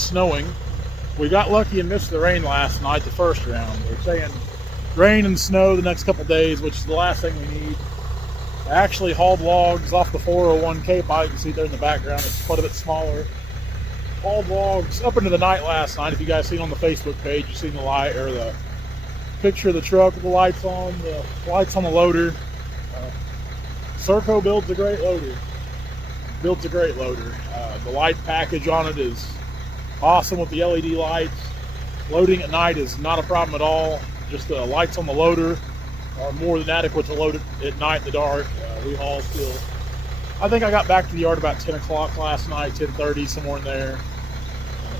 snowing. We got lucky and missed the rain last night, the first round. They're saying rain and snow the next couple days, which is the last thing we need. I actually hauled logs off the 401 Cape. You can see there in the background, it's quite a bit smaller. Hauled logs up into the night last night. If you guys seen on the Facebook page, you've seen the light or the picture of the truck with the lights on the loader. Serco builds a great loader. The light package on it is awesome with the LED lights. Loading at night is not a problem at all. Just the lights on the loader are more than adequate to load it at night in the dark. We haul still. I think I got back to the yard about 10 o'clock last night, 10:30, somewhere in there.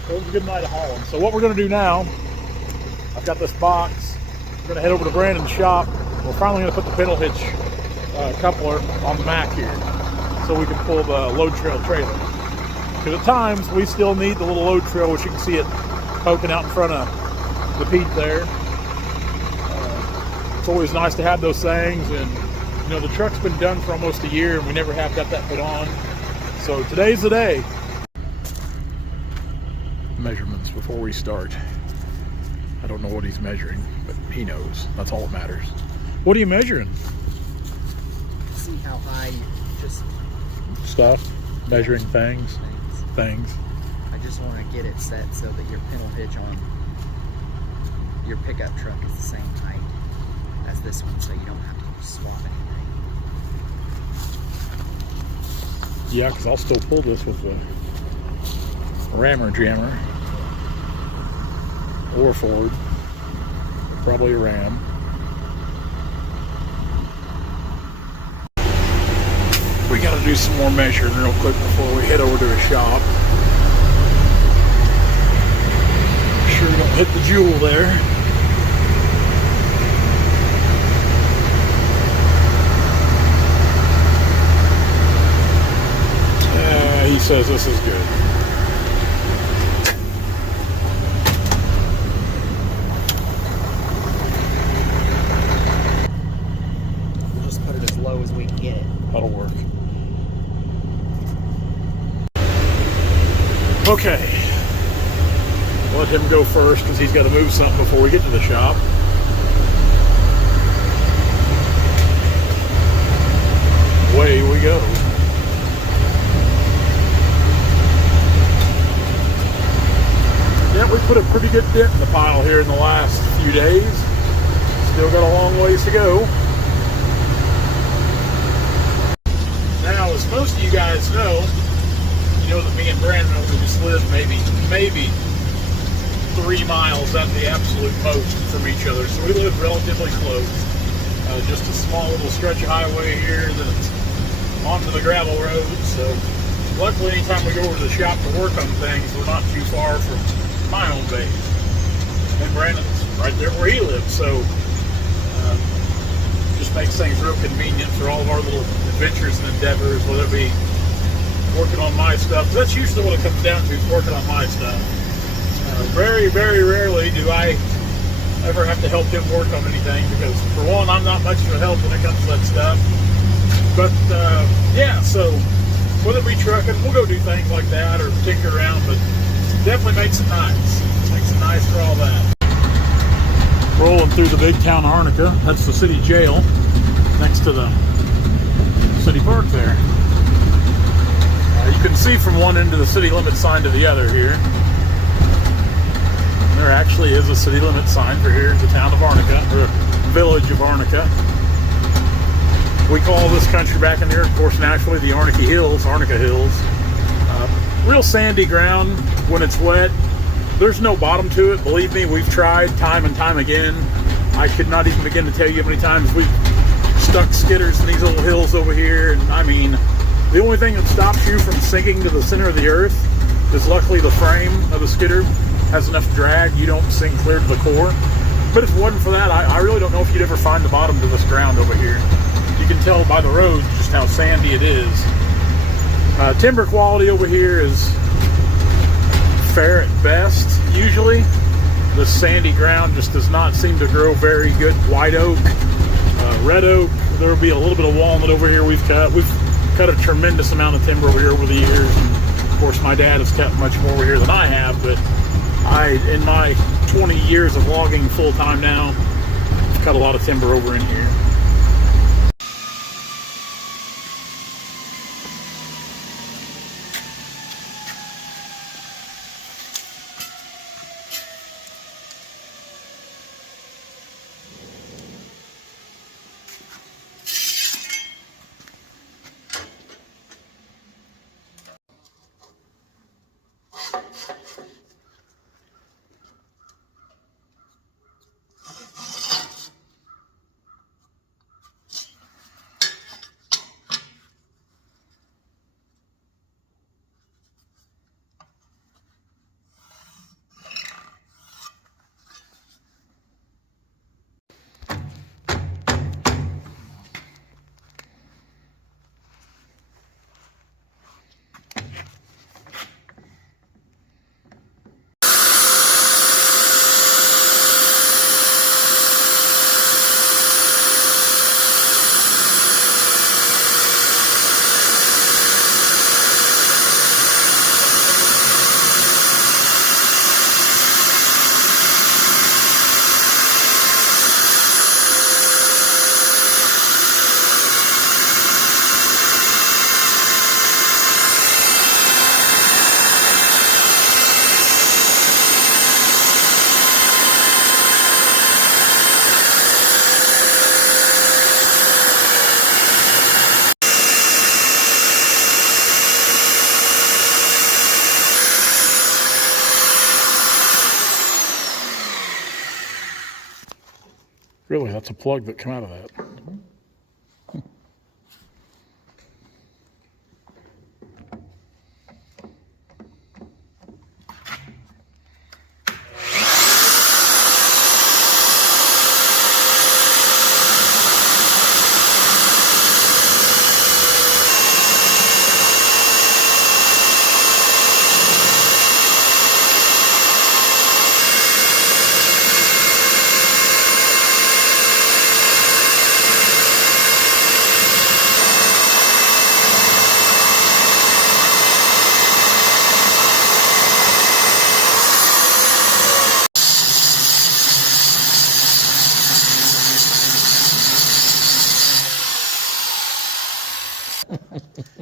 So it was a good night of hauling. So what we're going to do now, I've got this box. We're going to head over to Brandon's shop. We're finally going to put the Pintle hitch coupler on the Mack here so we can pull the load trail trailer. Because at times we still need the little load trail, which you can see it poking out in front of the peak there. It's always nice to have those things, and you know the truck's been done for almost a year and we never have got that put on. So today's the day. Measurements before we start. I don't know what he's measuring, but he knows. That's all that matters. What are you measuring? See how high, just stuff, measuring things. I just want to get it set so that your Pintle hitch on your pickup truck is the same height as this one, so you don't have to swap anything. Yeah, because I'll still pull this with the rammer jammer or Ford, probably a Ram. We got to do some more measuring real quick before we head over to a shop. Make sure we don't hit the jewel there. He says this is good. We'll just put it as low as we can get it. That'll work. Okay. Let him go first because he's got to move something before we get to the shop. Away we go. Yeah, we put a pretty good dent in the pile here in the last few days. Still got a long ways to go. Now, as most of you guys know, you know that me and Brandon only just live maybe 3 miles at the absolute most from each other. So we live relatively close. Just a small little stretch of highway here that's onto the gravel road. So luckily, anytime we go over to the shop to work on things, we're not too far from my own base. And Brandon's right there where he lives. So just makes things real convenient for all of our little adventures and endeavors, whether it be working on my stuff. That's usually what it comes down to, is working on my stuff. Very, very rarely do I ever have to help him work on anything, because for one, I'm not much of a help when it comes to that stuff. But yeah, so whether it be trucking, we'll go do things like that or tinker around, but definitely makes it nice. Makes it nice for all that. Rolling through the big town of Arnica. That's the city jail next to the city park there. You can see from one end of the city limit sign to the other here. There actually is a city limit sign for here in the town of Arnica, or village of Arnica. We call this country back in here, of course, naturally the Arnica Hills. Real sandy ground when it's wet. There's no bottom to it. Believe me, we've tried time and time again. I could not even begin to tell you how many times we've stuck skidders in these little hills over here. And I mean, the only thing that stops you from sinking to the center of the earth is luckily the frame of the skidder has enough drag, you don't sink clear to the core. But if it wasn't for that, I really don't know if you'd ever find the bottom to this ground over here. You can tell by the roads just how sandy it is. Timber quality over here is fair at best, usually. The sandy ground just does not seem to grow very good white oak. Red oak, there will be a little bit of walnut over here we've cut. We've cut a tremendous amount of timber over here over the years. course, my dad has kept much more here than I have, but in my 20 years of logging full time now, I've cut a lot of timber over in here. Really, that's a plug that came out of that.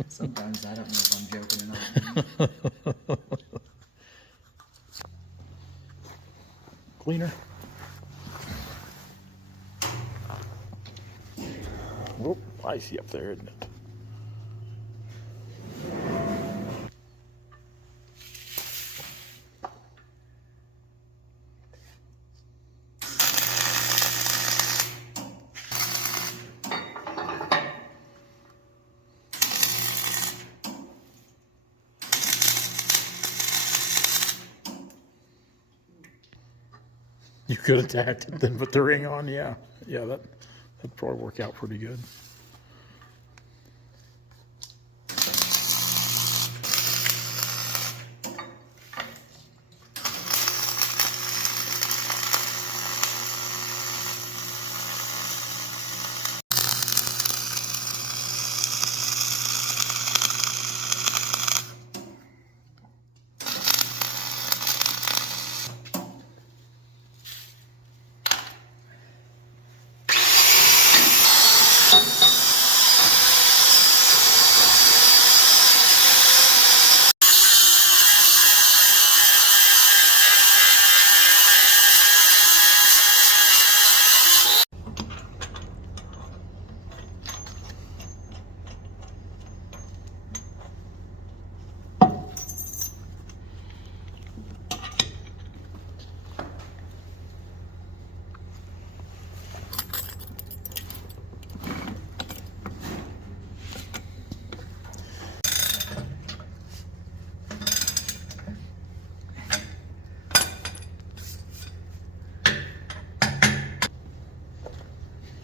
Sometimes I don't know if I'm joking or not. Cleaner. Whoop, icy up there, isn't it? You could have tacked it, then put the ring on. Yeah, that'd probably work out pretty good.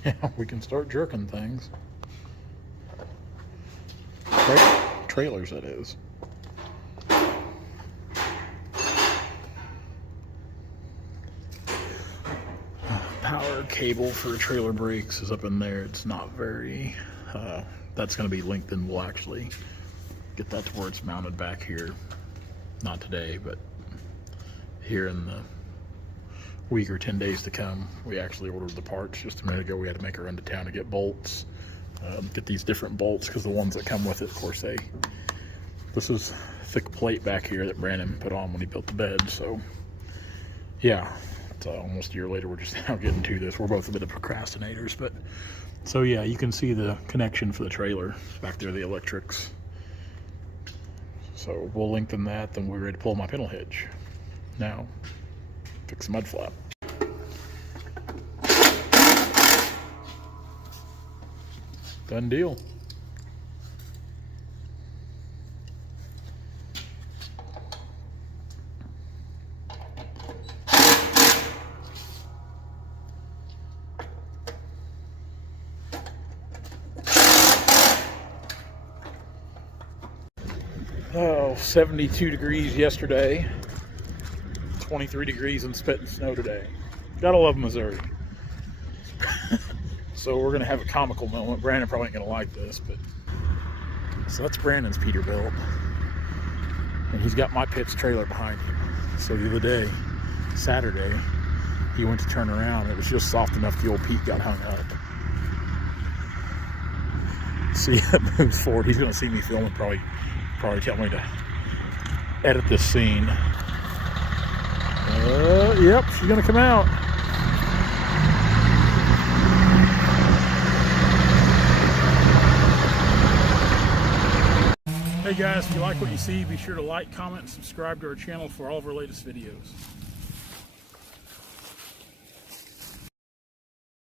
Yeah, we can start jerking things. Trailers, that is. Power cable for trailer brakes is up in there. It's not very, that's going to be lengthened. We'll actually get that to where it's mounted back here. Not today, but here in the week or 10 days to come. We actually ordered the parts just a minute ago. We had to make a run to town to get bolts, get these different bolts, because the ones that come with it, of course, this is thick plate back here that Brandon put on when he built the bed. So yeah, it's almost a year later. We're just now getting to this. We're both a bit of procrastinators, but so yeah, you can see the connection for the trailer back there, the electrics. So we'll lengthen that, then we're ready to pull my pintle hitch. Now, fix the mud flap. Done deal. Oh, 72 degrees yesterday, 23 degrees and spitting snow today. Gotta love Missouri. So we're gonna have a comical moment. Brandon probably ain't gonna like this, but so that's Brandon's Peterbilt, and he's got my Pitt's trailer behind him. So the other day, Saturday, he went to turn around. It was just soft enough the old Pete got hung up. See, it moves forward. He's gonna see me filming, probably tell me to edit this scene. Yep, she's gonna come out. Hey guys, if you like what you see, be sure to like, comment, and subscribe to our channel for all of our latest videos.